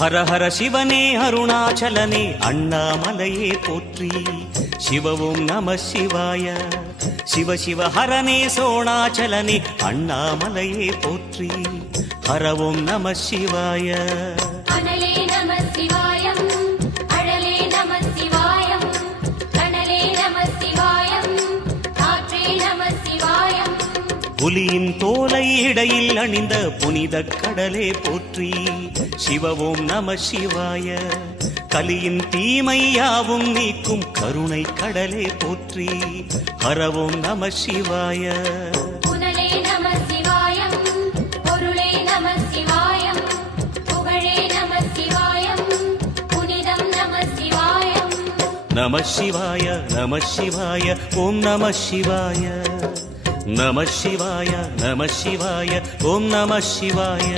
ஹர ஹர சிவனே அருணாச்சலனே அண்ணாமலையே போற்றி. சிவவும் நம சிவாய. சிவ சிவ ஹரனே சோணாச்சலனே அண்ணாமலையே போற்றி. ஹரவும் நம சிவாய. அனலே நம சிவாயம், அழலே நம சிவாயம், கனலே நம சிவாயம், காற்றே நம சிவாயம். புலியின் தோலை இடையில் அணிந்த புனித கடலே போற்றி. சிவவும் நம சிவாய. கலியின் தீமையாவும் நீக்கும் கருணை கடலே போற்றி. ஹரவும் நம சிவாய. புனலே நம சிவாயம், பொருளே நம சிவாயம், புகழே நம சிவாயம், புனிதம் நம சிவாயம். நம சிவாய நம சிவாய ஓம் நம சிவாய. நம சிவாய நம சிவாய ஓம் நம சிவாய.